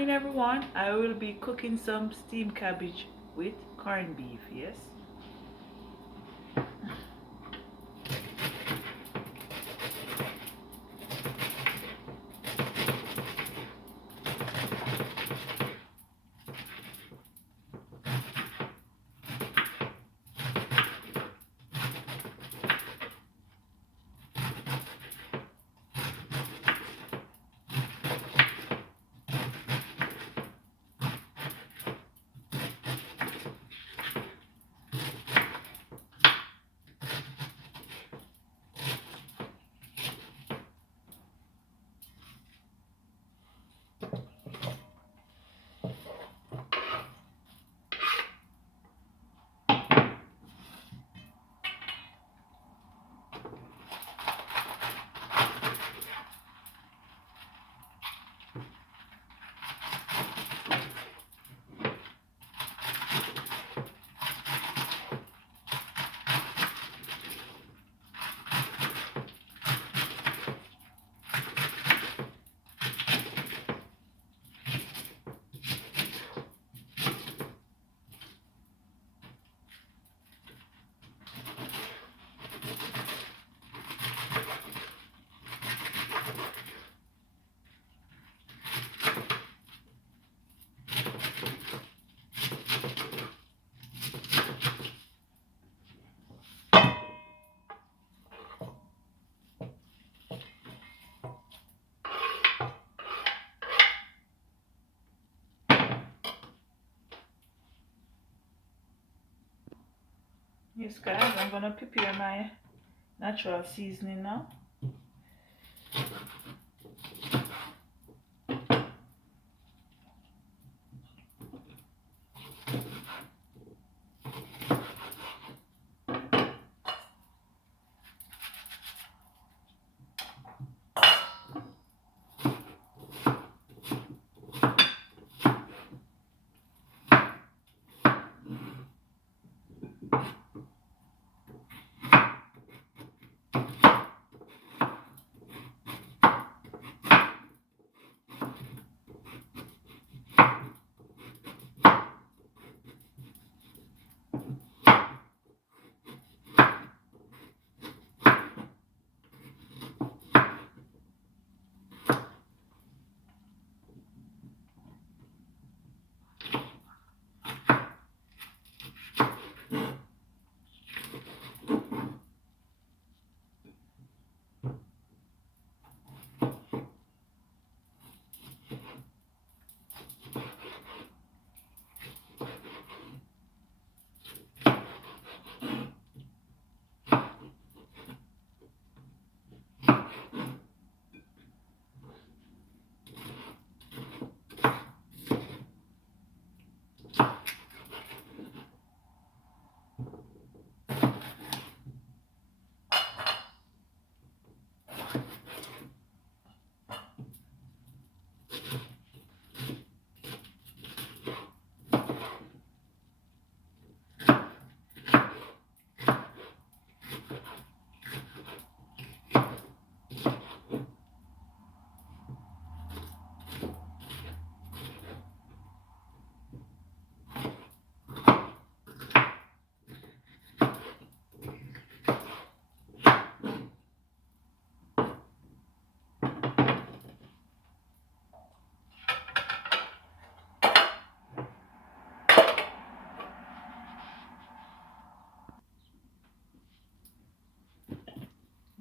morning, everyone. I will be cooking some steamed cabbage with corned beef. Yes. Yes, guys. I'm gonna prepare my natural seasoning now.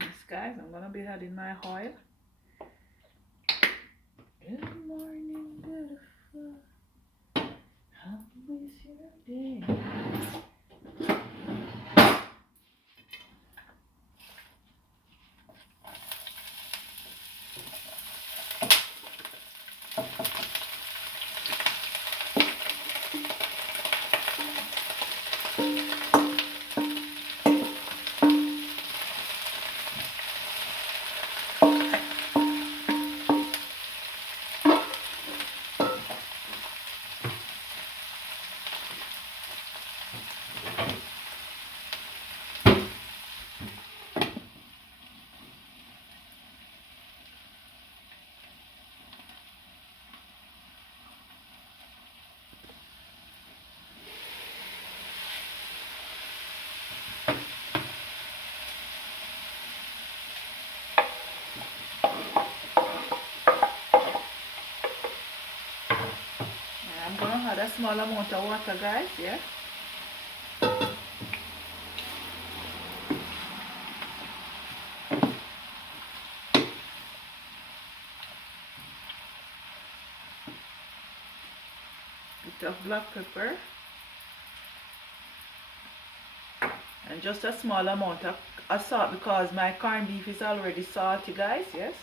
Yes, guys. I'm gonna be adding my oil. Good morning, beautiful. How was your day? gonna add a small amount of water, guys. Yeah. Bit of black pepper. And just a small amount of salt because my corned beef is already salty, guys. Yes.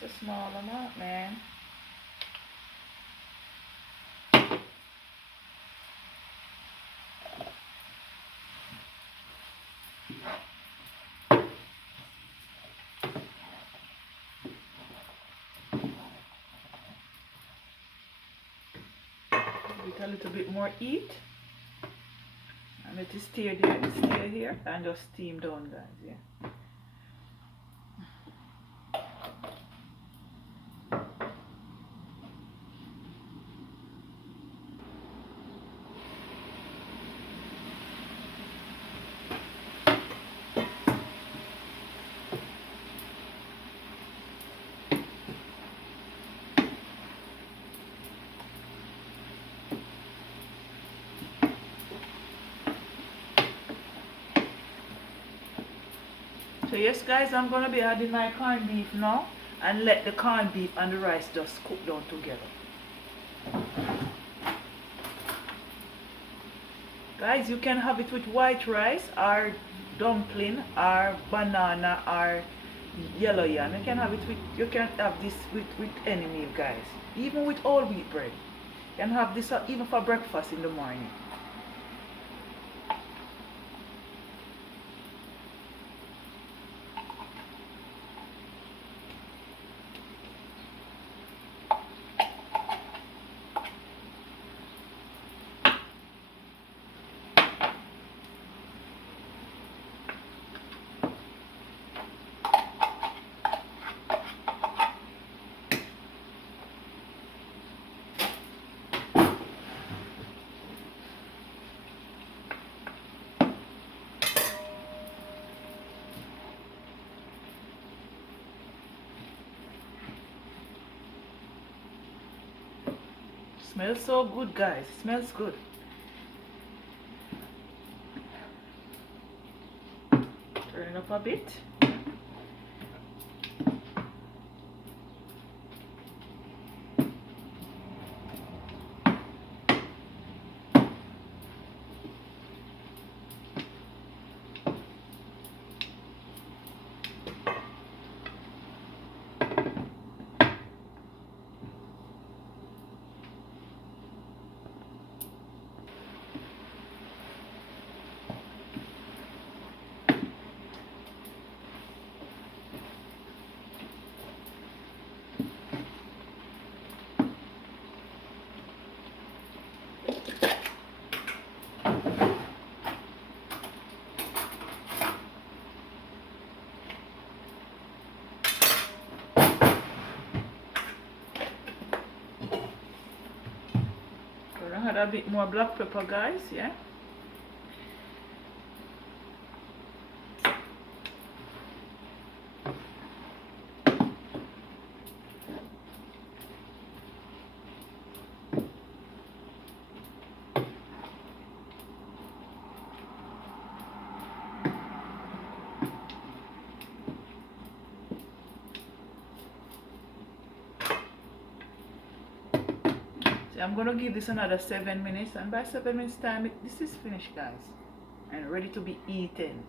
Just a small amount, man. With a little bit more heat. And let it stay here and just steam down, guys. Yeah. So yes, guys, I'm gonna be adding my corned beef now and let the corned beef and the rice just cook down together. Guys, you can have it with white rice or dumpling or banana or yellow yam. You can have this with any meal, guys. Even with all wheat bread. You can have this even for breakfast in the morning. Smells so good, guys. Smells good. Turn it up a bit. Add a bit more black pepper, guys. Yeah. So I'm gonna give this another 7 minutes, and by 7 minutes time this is finished, guys, and ready to be eaten.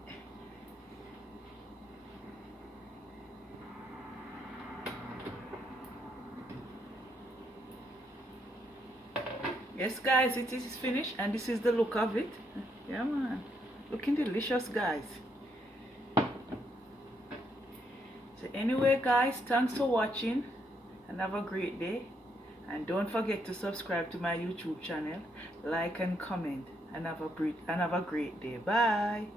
Yes, guys, it is finished, and this is the look of it. Yeah, man, looking delicious, guys. So anyway, guys, thanks for watching and have a great day. And don't forget to subscribe to my YouTube channel, like and comment, and have a great day. Bye.